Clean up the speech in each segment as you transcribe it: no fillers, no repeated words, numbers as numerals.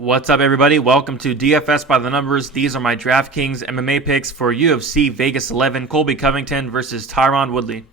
What's up, everybody? Welcome to DFS by the Numbers. These are my Draftkings MMA picks for UFC Vegas 11. Colby Covington versus Tyron Woodley.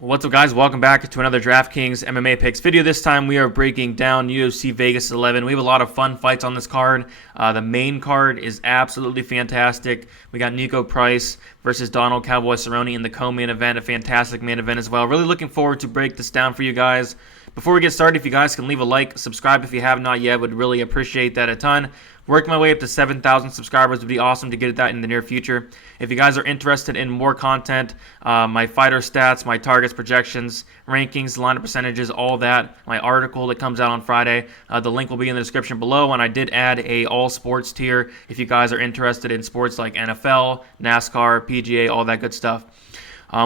What's up, guys? Welcome back to another Draftkings MMA picks video. This time we are breaking down UFC Vegas 11. We have a lot of fun fights on this card. The main card is absolutely fantastic. We got Niko Price versus Donald Cowboy Cerrone in the co-main event, a fantastic main event as well. Really looking forward to break this down for you guys. Before we get started, if you guys can leave a like, subscribe if you have not yet, would really appreciate that a ton. Working my way up to 7,000 subscribers would be awesome to get that in the near future. If you guys are interested in more content, my fighter stats, my targets, projections, rankings, lineup percentages, all that, my article that comes out on Friday, the link will be in the description below. And I did add a all sports tier if you guys are interested in sports like NFL, NASCAR, PGA, all that good stuff.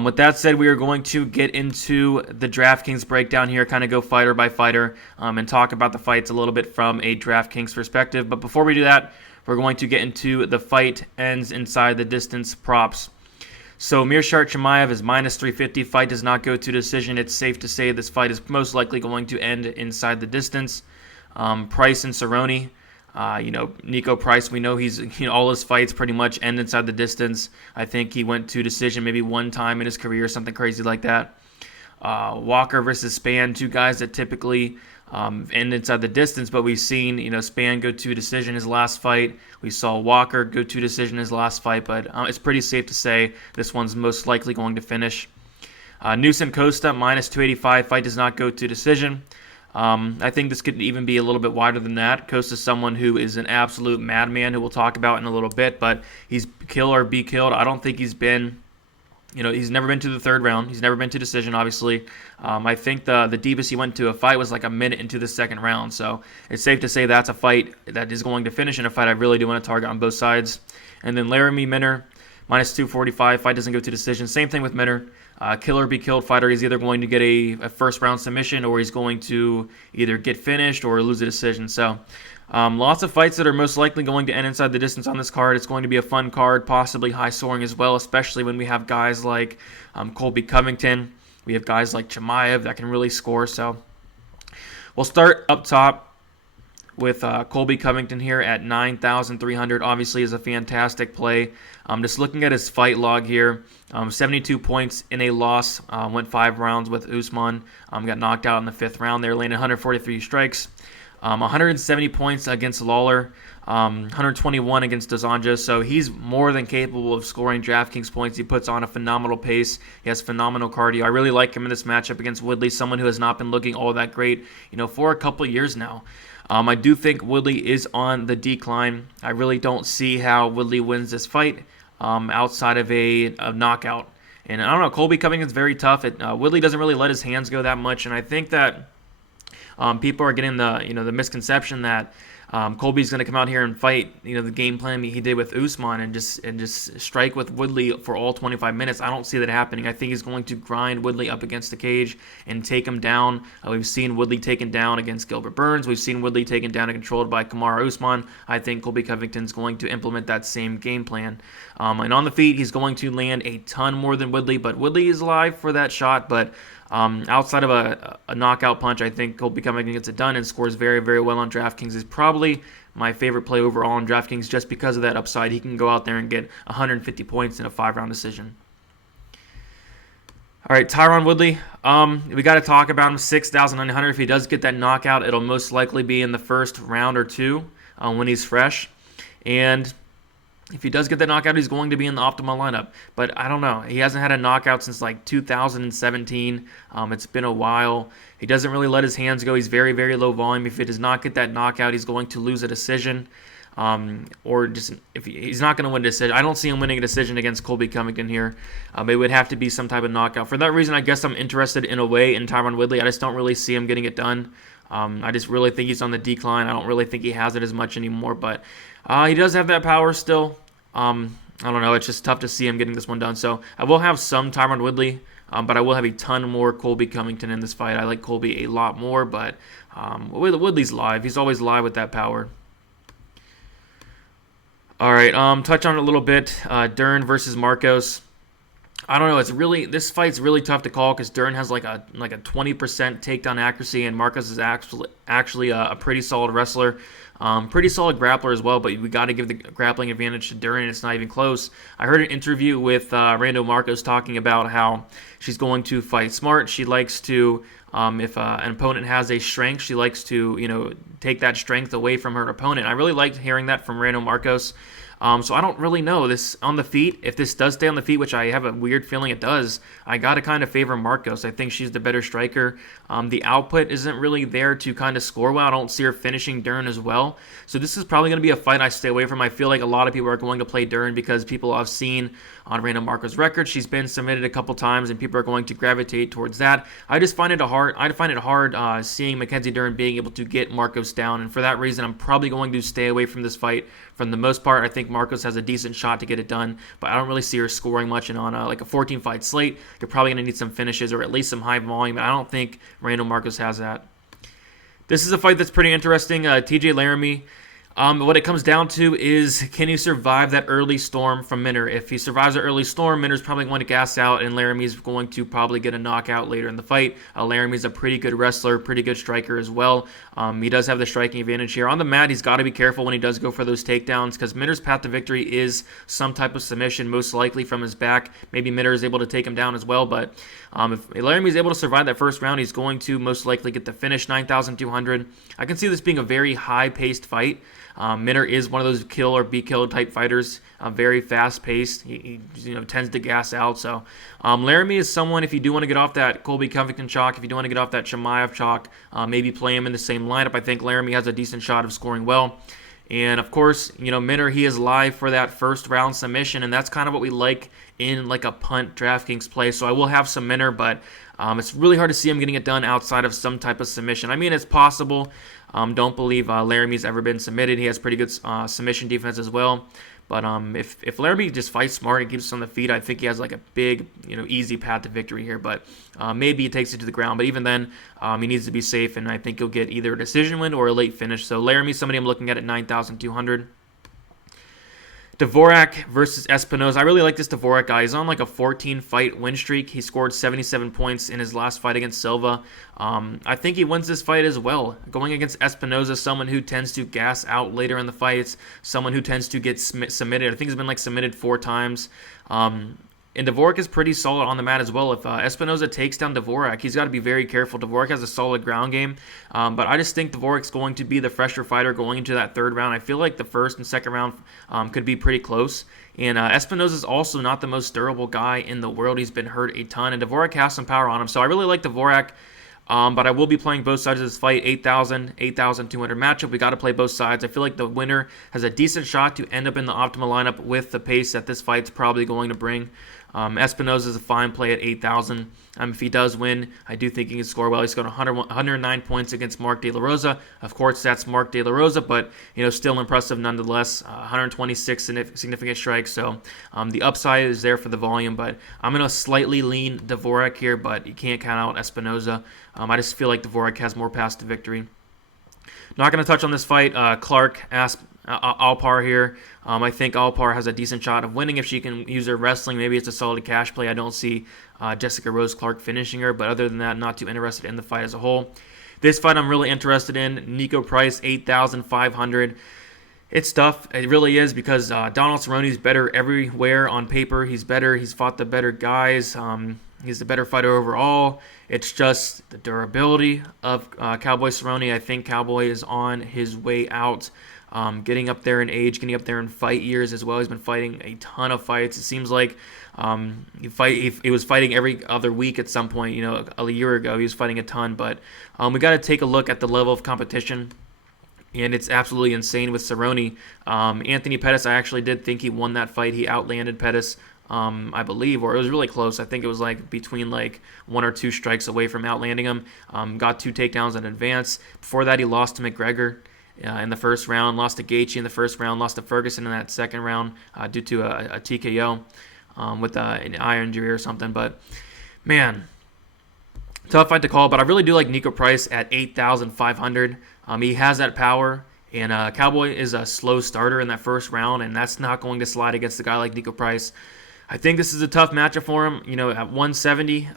With that said, we are going to get into the DraftKings breakdown here, kind of go fighter by fighter, and talk about the fights a little bit from a DraftKings perspective. But before we do that, we're going to get into the fight ends inside the distance props. So Meershard Chemiev is minus 350. Fight does not go to decision. It's safe to say this fight is most likely going to end inside the distance. Price and Cerrone. Niko Price, we know he's all his fights pretty much end inside the distance. I think he went to decision maybe one time in his career, something crazy like that. Walker versus Spann, two guys that typically end inside the distance, but we've seen Spann go to decision his last fight. We saw Walker go to decision his last fight, but it's pretty safe to say this one's most likely going to finish. Newsom Costa minus 285. Fight does not go to decision. I think this could even be a little bit wider than that. Costa's someone who is an absolute madman who we'll talk about in a little bit, but he's kill or be killed. I don't think he's been, he's never been to the third round. He's never been to decision, obviously. I think the deepest he went to a fight was like a minute into the second round, so it's safe to say that's a fight that is going to finish in a fight I really do want to target on both sides. And then Laramie Minnick, minus 245. Fight doesn't go to decision. Same thing with Minnick. Kill or be killed fighter. He's either going to get a first round submission or he's going to either get finished or lose a decision. So lots of fights that are most likely going to end inside the distance on this card. It's going to be a fun card, possibly high scoring as well, especially when we have guys like Colby Covington. We have guys like Chemiev that can really score. So we'll start up top with Colby Covington here at 9,300. Obviously is a fantastic play. Just looking at his fight log here, 72 points in a loss, went 5 rounds with Usman, got knocked out in the 5th round there, landed 143 strikes, 170 points against Lawler, 121 against Dazanja, so he's more than capable of scoring DraftKings points. He puts on a phenomenal pace. He has phenomenal cardio. I really like him in this matchup against Woodley, someone who has not been looking all that great, for a couple years now. I do think Woodley is on the decline. I really don't see how Woodley wins this fight outside of a knockout. And I don't know, Colby Covington's very tough. Woodley doesn't really let his hands go that much, and I think that people are getting the misconception that Colby's going to come out here and fight, the game plan he did with Usman and just strike with Woodley for all 25 minutes. I don't see that happening. I think he's going to grind Woodley up against the cage and take him down. We've seen Woodley taken down against Gilbert Burns. We've seen Woodley taken down and controlled by Kamaru Usman. I think Colby Covington's going to implement that same game plan. And on the feet, he's going to land a ton more than Woodley, but Woodley is live for that shot, but outside of a knockout punch, I think Colby Covington gets it done and scores very, very well on DraftKings. Is probably my favorite play overall on DraftKings just because of that upside. He can go out there and get 150 points in a 5-round decision. All right, Tyron Woodley, we got to talk about him, 6,900. If he does get that knockout, it'll most likely be in the first round or two when he's fresh. And if he does get that knockout, he's going to be in the optimal lineup. But I don't know. He hasn't had a knockout since like 2017. It's been a while. He doesn't really let his hands go. He's very, very low volume. If he does not get that knockout, he's going to lose a decision. Or just if he's not going to win a decision. I don't see him winning a decision against Colby Covington here. It would have to be some type of knockout. For that reason, I guess I'm interested in a way in Tyron Woodley. I just don't really see him getting it done. I just really think he's on the decline. I don't really think he has it as much anymore, but he does have that power still. I don't know. It's just tough to see him getting this one done. So I will have some Tyron Woodley, but I will have a ton more Colby Covington in this fight. I like Colby a lot more, but Woodley's live. He's always live with that power. All right, touch on it a little bit. Deron versus Marquez. I don't know. This fight's really tough to call because Deron has like a 20% takedown accuracy, and Marquez is actually a pretty solid wrestler, pretty solid grappler as well. But we got to give the grappling advantage to Deron. It's not even close. I heard an interview with Rando Marcos talking about how she's going to fight smart. She likes to. If an opponent has a strength, she likes to, take that strength away from her opponent. I really liked hearing that from Rando Marcos. So I don't really know this on the feet. If this does stay on the feet, which I have a weird feeling it does, I got to kind of favor Marcos. I think she's the better striker. The output isn't really there to kind of score well. I don't see her finishing Deron as well. So this is probably going to be a fight I stay away from. I feel like a lot of people are going to play Deron because people I've seen on Rando Marcos' record, she's been submitted a couple times, and people are going to gravitate towards that. I find it hard seeing Mackenzie Deron being able to get Marcos down, and for that reason, I'm probably going to stay away from this fight. For the most part, I think Marcos has a decent shot to get it done, but I don't really see her scoring much. And on a 14-fight slate, you're probably going to need some finishes or at least some high volume, and I don't think Rando Marcos has that. This is a fight that's pretty interesting. TJ Laramie. What it comes down to is, can he survive that early storm from Minner? If he survives the early storm, Minner's probably going to gas out, and Laramie's going to probably get a knockout later in the fight. Laramie's a pretty good wrestler, pretty good striker as well. He does have the striking advantage here. On the mat, he's got to be careful when he does go for those takedowns, because Minner's path to victory is some type of submission, most likely from his back. Maybe Minner is able to take him down as well, but if Laramie's able to survive that first round, he's going to most likely get the finish, 9,200. I can see this being a very high-paced fight. Minner is one of those kill or be killed type fighters, very fast paced. He tends to gas out. So Laramie is someone, if you do want to get off that Colby Covington chalk, if you do want to get off that Chemiev chalk, maybe play him in the same lineup. I think Laramie has a decent shot of scoring well. And of course, Minner, he is live for that first round submission, and that's kind of what we like in like a punt DraftKings play. So I will have some Minner, but it's really hard to see him getting it done outside of some type of submission. I mean, it's possible. Don't believe Laramie's ever been submitted. He has pretty good submission defense as well. But if Laramie just fights smart and keeps us on the feet, I think he has like a big, easy path to victory here. But maybe he takes it to the ground. But even then, he needs to be safe, and I think he'll get either a decision win or a late finish. So Laramie's somebody I'm looking at 9,200. Vorak versus Espinoza. I really like this Vorak guy. He's on like a 14-fight win streak. He scored 77 points in his last fight against Silva. I think he wins this fight as well. Going against Espinoza, someone who tends to gas out later in the fights, someone who tends to get submitted. I think he's been like submitted 4 times. And Vorak is pretty solid on the mat as well. If Espinoza takes down Vorak, he's got to be very careful. Vorak has a solid ground game, but I just think Vorak's going to be the fresher fighter going into that third round. I feel like the first and second round could be pretty close. And Espinoza is also not the most durable guy in the world. He's been hurt a ton, and Vorak has some power on him. So I really like Vorak. But I will be playing both sides of this fight, 8,200 matchup. We got to play both sides. I feel like the winner has a decent shot to end up in the optimal lineup with the pace that this fight's probably going to bring. Espinoza is a fine play at 8,000. If he does win, I do think he can score well. He's got 109 points against Mark De La Rosa. Of course, that's Mark De La Rosa, but still impressive nonetheless. 126 significant strikes. So the upside is there for the volume, but I'm going to slightly lean Vorak here, but you can't count out Espinoza. I just feel like Vorak has more paths to victory. Not going to touch on this fight. Clark asked Alpar here. I think Alpar has a decent shot of winning if she can use her wrestling. Maybe it's a solid cash play. I don't see Jessica Rose Clark finishing her, but other than that, not too interested in the fight as a whole. This fight I'm really interested in. Nico Price, 8,500. It's tough. It really is because Donald Cerrone is better everywhere on paper. He's better. He's fought the better guys. He's the better fighter overall. It's just the durability of Cowboy Cerrone. I think Cowboy is on his way out. Getting up there in age, getting up there in fight years as well. He's been fighting a ton of fights. It seems like he was fighting every other week at some point. A year ago he was fighting a ton. But we got to take a look at the level of competition, and it's absolutely insane with Cerrone. Anthony Pettis, I actually did think he won that fight. He outlanded Pettis, I believe, or it was really close. I think it was like between like 1 or 2 strikes away from outlanding him. Got 2 takedowns in advance. Before that, he lost to McGregor in the first round, lost to Gaethje in the first round, lost to Ferguson in that second round due to a TKO with an eye injury or something. But, man, tough fight to call. But I really do like Nico Price at 8,500. He has that power, and Cowboy is a slow starter in that first round, and that's not going to slide against a guy like Nico Price. I think this is a tough matchup for him. At 170,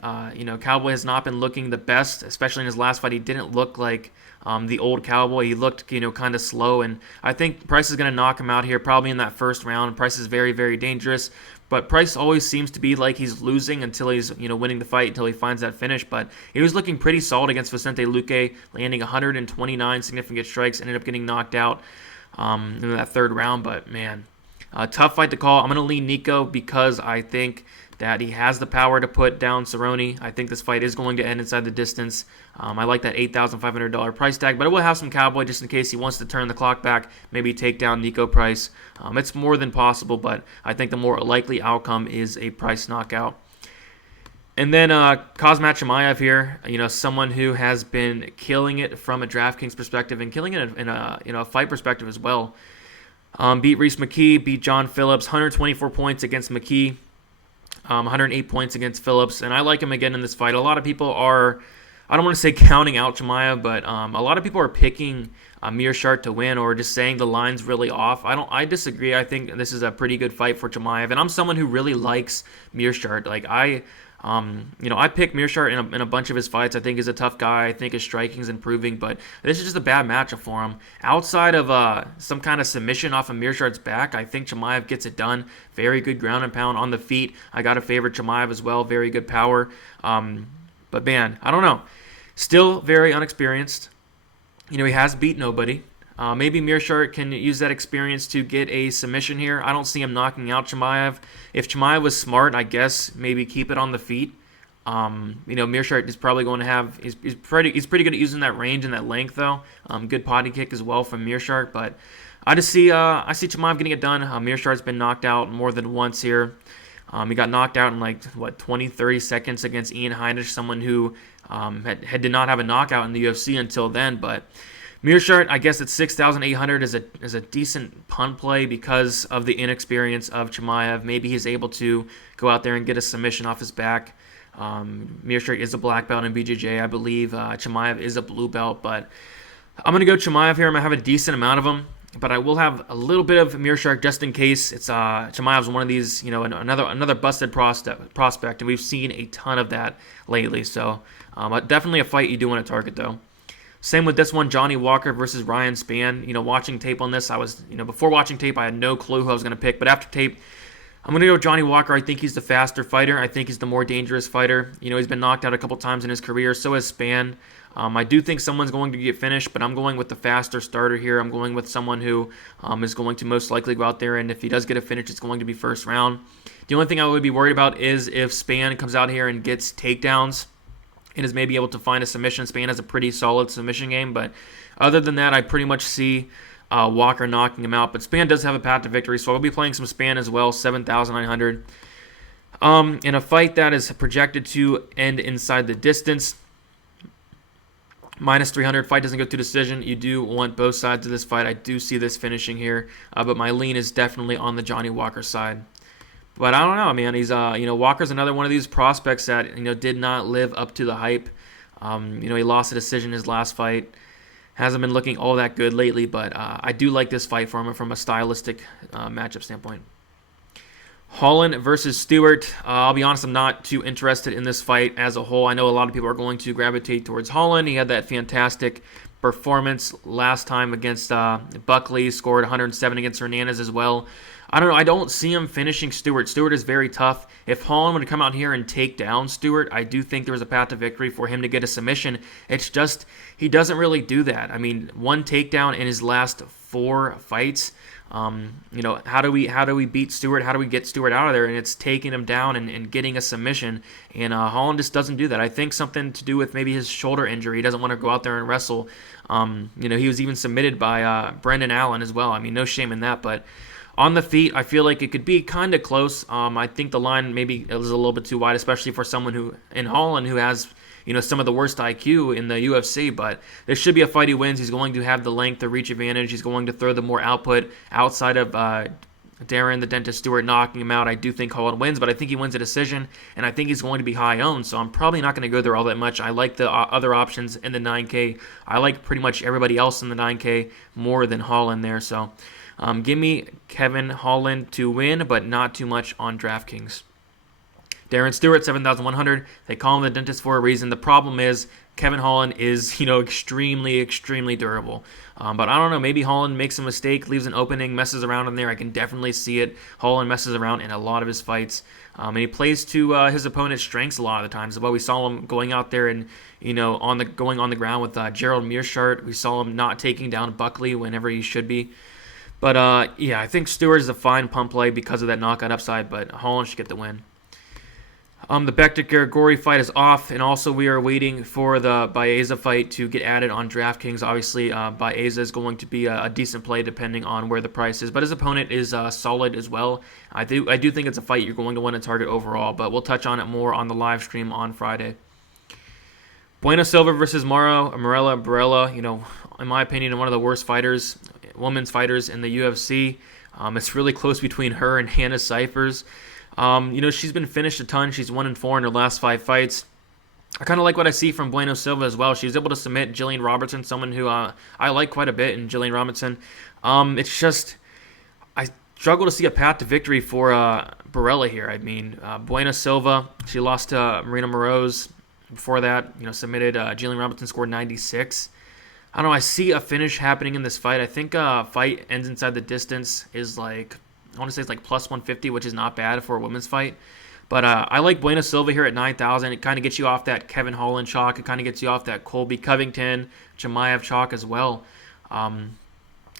Cowboy has not been looking the best, especially in his last fight. He didn't look like the old Cowboy. He looked, kind of slow, and I think Price is going to knock him out here probably in that first round. Price is very, very dangerous, but Price always seems to be like he's losing until he's, winning the fight, until he finds that finish. But he was looking pretty solid against Vicente Luque, landing 129 significant strikes, ended up getting knocked out in that third round. But man, tough fight to call. I'm going to lean Nico because I think that he has the power to put down Cerrone. I think this fight is going to end inside the distance. I like that $8,500 price tag, but I will have some Cowboy just in case he wants to turn the clock back, maybe take down Nico Price. It's more than possible, but I think the more likely outcome is a Price knockout. And then Khamzat Chimaev here, someone who has been killing it from a DraftKings perspective and killing it in a fight perspective as well. Beat Reese McKee, beat John Phillips, 124 points against McKee, 108 points against Phillips, and I like him again in this fight. A lot of people are, I don't want to say counting out Chimaev, but a lot of people are picking Meershard to win or just saying the line's really off. I disagree. I think this is a pretty good fight for Chimaev, and I'm someone who really likes Meershard. I pick Meershard in a bunch of his fights. I think he's a tough guy. I think his striking is improving, but this is just a bad matchup for him. Outside of some kind of submission off of Meershard's back, I think Chimaev gets it done. Very good ground and pound on the feet. I got to favor Chimaev as well. Very good power. But man, I don't know. Still very unexperienced. He has beat nobody. Maybe Meershard can use that experience to get a submission here. I don't see him knocking out Chimaev. If Chimaev was smart, I guess maybe keep it on the feet. Meershard is probably going to have. He's pretty good at using that range and that length though. Good body kick as well from Meershard, but I see Chimaev getting it done. Meershard's been knocked out more than once here. He got knocked out in 20, 30 seconds against Ian Heinisch, someone who did not have a knockout in the UFC until then. But Meershard, I guess at 6,800 is a decent punt play because of the inexperience of Chimaev. Maybe he's able to go out there and get a submission off his back. Meershard is a black belt in BJJ, I believe. Chimaev is a blue belt, but I'm going to go Chimaev here. I'm going to have a decent amount of them, but I will have a little bit of Meershard just in case. It's Chimaev's one of these, another busted prospect, and we've seen a ton of that lately. So definitely a fight you do want to target though. Same with this one, Johnny Walker versus Ryan Spann. Watching tape on this, I was, before watching tape, I had no clue who I was going to pick. But after tape, I'm going to go Johnny Walker. I think he's the faster fighter. I think he's the more dangerous fighter. He's been knocked out a couple times in his career. So has Spann. I do think someone's going to get finished, but I'm going with the faster starter here. I'm going with someone who is going to most likely go out there, and if he does get a finish, it's going to be first round. The only thing I would be worried about is if Spann comes out here and gets takedowns and is maybe able to find a submission. Spann has a pretty solid submission game, but other than that, I pretty much see Walker knocking him out. But Spann does have a path to victory, so I'll be playing some Spann as well, 7,900. In a fight that is projected to end inside the distance, minus 300, fight doesn't go to decision. You do want both sides of this fight. I do see this finishing here, but my lean is definitely on the Johnny Walker side. But I don't know, man. He's Walker's another one of these prospects that did not live up to the hype. He lost a decision in his last fight. Hasn't been looking all that good lately, but I do like this fight for him from a stylistic matchup standpoint. Holland versus Stewart. I'll be honest, I'm not too interested in this fight as a whole. I know a lot of people are going to gravitate towards Holland. He had that fantastic performance last time against Buckley, scored 107 against Hernandez as well. I don't know. I don't see him finishing Stewart. Stewart is very tough. If Holland would come out here and take down Stewart, I do think there was a path to victory for him to get a submission. It's just he doesn't really do that. I mean, one takedown in his last 4 fights. How do we beat Stewart? How do we get Stewart out of there? And it's taking him down and getting a submission. And Holland just doesn't do that. I think something to do with maybe his shoulder injury. He doesn't want to go out there and wrestle. He was even submitted by Brendan Allen as well. I mean, no shame in that, but on the feet, I feel like it could be kind of close. I think the line maybe is a little bit too wide, especially for someone who in Holland who has some of the worst IQ in the UFC. But this should be a fight he wins. He's going to have the length, the reach advantage. He's going to throw the more output outside of Deron, the Dentist Stewart, knocking him out. I do think Holland wins, but I think he wins a decision, and I think he's going to be high owned. So I'm probably not going to go there all that much. I like the other options in the 9K. I like pretty much everybody else in the 9K more than Holland there. So Give me Kevin Holland to win, but not too much on DraftKings. Darren Stewart, 7,100. They call him the dentist for a reason. The problem is Kevin Holland is, extremely, extremely durable. But I don't know, maybe Holland makes a mistake, leaves an opening, messes around in there. I can definitely see it. Holland messes around in a lot of his fights. And he plays to his opponent's strengths a lot of the times. But we saw him going out there and, going on the ground with Gerald Meershard. We saw him not taking down Buckley whenever he should be. But, I think Stewart is a fine pump play because of that knockout upside, but Holland should get the win. The Bektik-Garagori fight is off, and also we are waiting for the Baeza fight to get added on DraftKings. Obviously, Baeza is going to be a decent play depending on where the price is, but his opponent is solid as well. I do think it's a fight you're going to want to target overall, but we'll touch on it more on the live stream on Friday. Bueno Silva versus Barela, in my opinion, one of the worst women's fighters in the UFC. It's really close between her and Hannah Cifers. She's been finished a ton. She's 1-4 in her last 5 fights. I kind of like what I see from Bueno Silva as well. She was able to submit Jillian Robertson, someone who I like quite a bit in Jillian Robertson. It's just I struggle to see a path to victory for Barela here. I mean, Bueno Silva, she lost to Marina Moroz. Before that, submitted Jillian Robertson, scored 96. I don't know. I see a finish happening in this fight. I think fight ends inside the distance is like, I want to say it's like plus 150, which is not bad for a women's fight. But I like Bueno Silva here at 9,000. It kind of gets you off that Kevin Holland chalk. It kind of gets you off that Colby Covington, Chemiev chalk as well.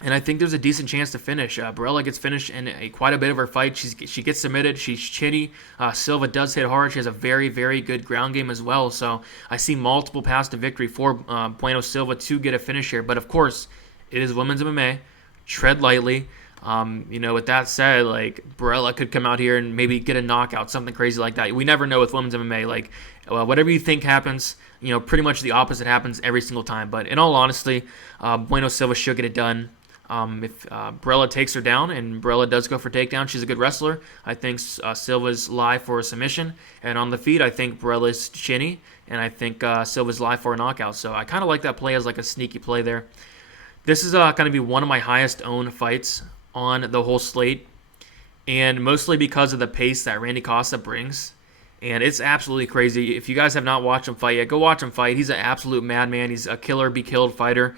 And I think there's a decent chance to finish. Barela gets finished in quite a bit of her fight. She gets submitted. She's chinny. Silva does hit hard. She has a very, very good ground game as well. So I see multiple paths to victory for Bueno Silva to get a finish here. But, of course, it is women's MMA. Tread lightly. With that said, Barela could come out here and maybe get a knockout, something crazy like that. We never know with women's MMA. Whatever you think happens, pretty much the opposite happens every single time. But in all honesty, Bueno Silva should get it done. If Barela takes her down, and Barela does go for takedown, she's a good wrestler. I think Silva's live for a submission. And on the feet, I think Barela's chinny, and I think Silva's live for a knockout. So I kind of like that play as a sneaky play there. This is going to be one of my highest owned fights on the whole slate, and mostly because of the pace that Randy Costa brings. And it's absolutely crazy. If you guys have not watched him fight yet, go watch him fight. He's an absolute madman. He's a killer, be killed fighter.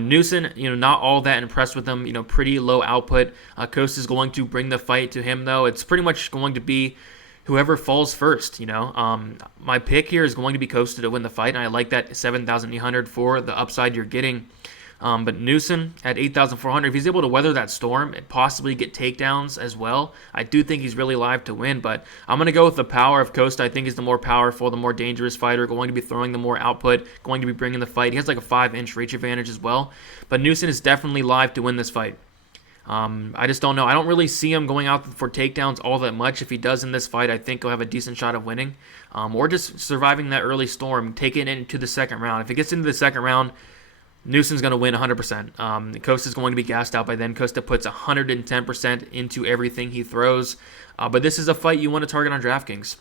Newson, not all that impressed with him. Pretty low output. Costa is going to bring the fight to him, though. It's pretty much going to be whoever falls first. My pick here is going to be Costa to win the fight, and I like that 7,800 for the upside you're getting. But Newson at 8,400, if he's able to weather that storm and possibly get takedowns as well, I do think he's really live to win. But I'm going to go with the power of Costa. I think he's the more powerful, the more dangerous fighter, going to be throwing the more output, going to be bringing the fight. He has a 5-inch reach advantage as well. But Newson is definitely live to win this fight. I just don't know. I don't really see him going out for takedowns all that much. If he does in this fight, I think he'll have a decent shot of winning. Or just surviving that early storm, taking it into the second round. If it gets into the second round, Newson's going to win 100%. Costa's going to be gassed out by then. Costa puts 110% into everything he throws. But this is a fight you want to target on DraftKings,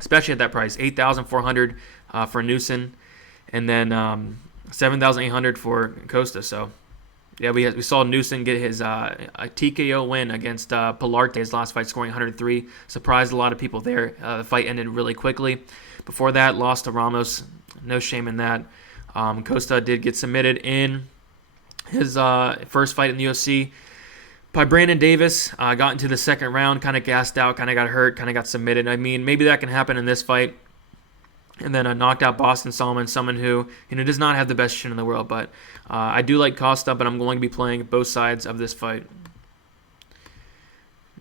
especially at that price, 8,400 for Newson, and then 7,800 for Costa. So, yeah, we saw Newson get his a TKO win against Pilarte, his last fight, scoring 103. Surprised a lot of people there. The fight ended really quickly. Before that, lost to Ramos. No shame in that. Costa did get submitted in his first fight in the UFC by Brandon Davis. Got into the second round, kind of gassed out, kind of got hurt, kind of got submitted. I mean, maybe that can happen in this fight. And then knocked out Boston Solomon, someone who does not have the best chin in the world. But I do like Costa, but I'm going to be playing both sides of this fight.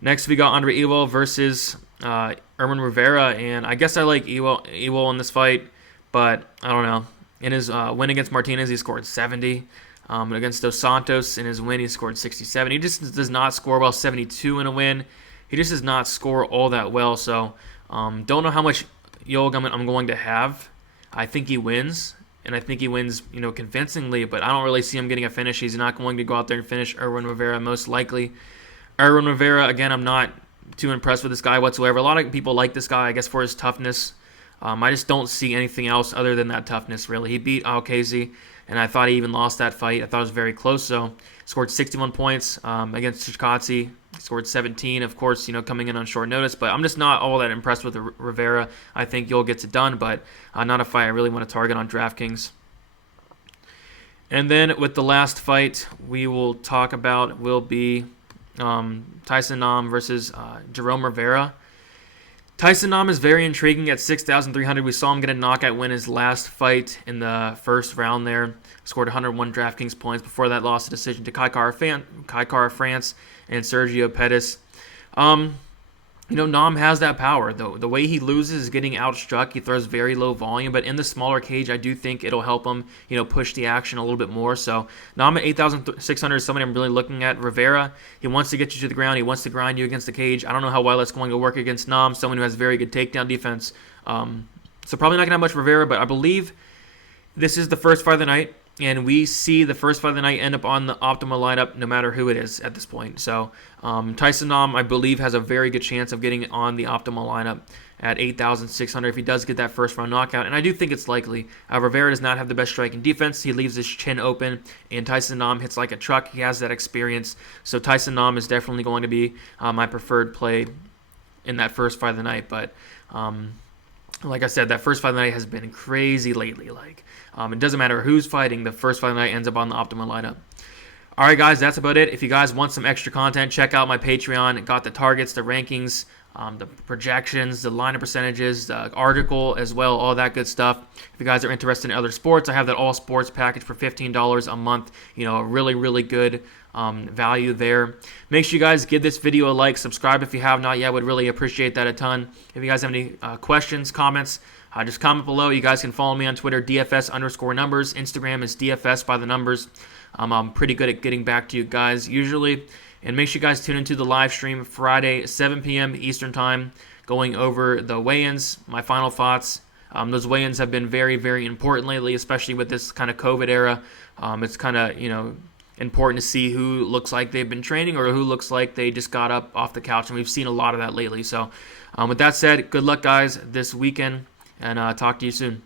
Next, we got Andre Ewell versus Erwin Rivera, and I guess I like Ewell in this fight, but I don't know. In his win against Martinez, he scored 70. Against Dos Santos, in his win, he scored 67. He just does not score well, 72 in a win. He just does not score all that well. So, don't know how much Yolg I'm going to have. I think he wins, and I think he wins, convincingly. But I don't really see him getting a finish. He's not going to go out there and finish Erwin Rivera, most likely. Erwin Rivera, again, I'm not too impressed with this guy whatsoever. A lot of people like this guy, I guess, for his toughness. I just don't see anything else other than that toughness, really. He beat Alkazi, and I thought he even lost that fight. I thought it was very close. So scored 61 points against Chikadze. Scored 17, of course, coming in on short notice. But I'm just not all that impressed with Rivera. I think Ewell gets it done, but not a fight I really want to target on DraftKings. And then with the last fight we will talk about will be Tyson Nam versus Jerome Rivera. Tyson Nam is very intriguing at 6,300. We saw him get a knockout win his last fight in the first round there. Scored 101 DraftKings points. Before that, lost a decision to Kai Kara France and Sergio Pettis. Nam has that power. The way he loses is getting outstruck. He throws very low volume, but in the smaller cage, I do think it'll help him, push the action a little bit more. So Nam at 8,600 is somebody I'm really looking at. Rivera, he wants to get you to the ground. He wants to grind you against the cage. I don't know how well that's going to work against Nam, someone who has very good takedown defense. So probably not going to have much Rivera, but I believe this is the first fight of the night. And we see the first fight of the night end up on the optimal lineup no matter who it is at this point. So Tyson Nam, I believe, has a very good chance of getting on the optimal lineup at 8,600 if he does get that first round knockout. And I do think it's likely. Rivera does not have the best striking defense. He leaves his chin open. And Tyson Nam hits like a truck. He has that experience. So Tyson Nam is definitely going to be my preferred play in that first fight of the night. But like I said, that first fight of the night has been crazy lately. It doesn't matter who's fighting, the first fight of the night ends up on the optimal lineup. All right, guys, that's about it. If you guys want some extra content, check out my Patreon. It got the targets, the rankings, the projections, the lineup percentages, the article as well, all that good stuff. If you guys are interested in other sports, I have that all sports package for $15 a month. A really, really good value there. Make sure you guys give this video a like, subscribe if you have not yet. I would really appreciate that a ton. If you guys have any questions, comments, just comment below. You guys can follow me on Twitter, DFS_numbers. Instagram is DFS by the numbers. I'm pretty good at getting back to you guys usually. And make sure you guys tune into the live stream Friday, 7 p.m. Eastern Time, going over the weigh-ins, my final thoughts. Those weigh-ins have been very, very important lately, especially with this kind of COVID era. It's kind of, important to see who looks like they've been training or who looks like they just got up off the couch. And we've seen a lot of that lately. So with that said, good luck, guys, this weekend. And talk to you soon.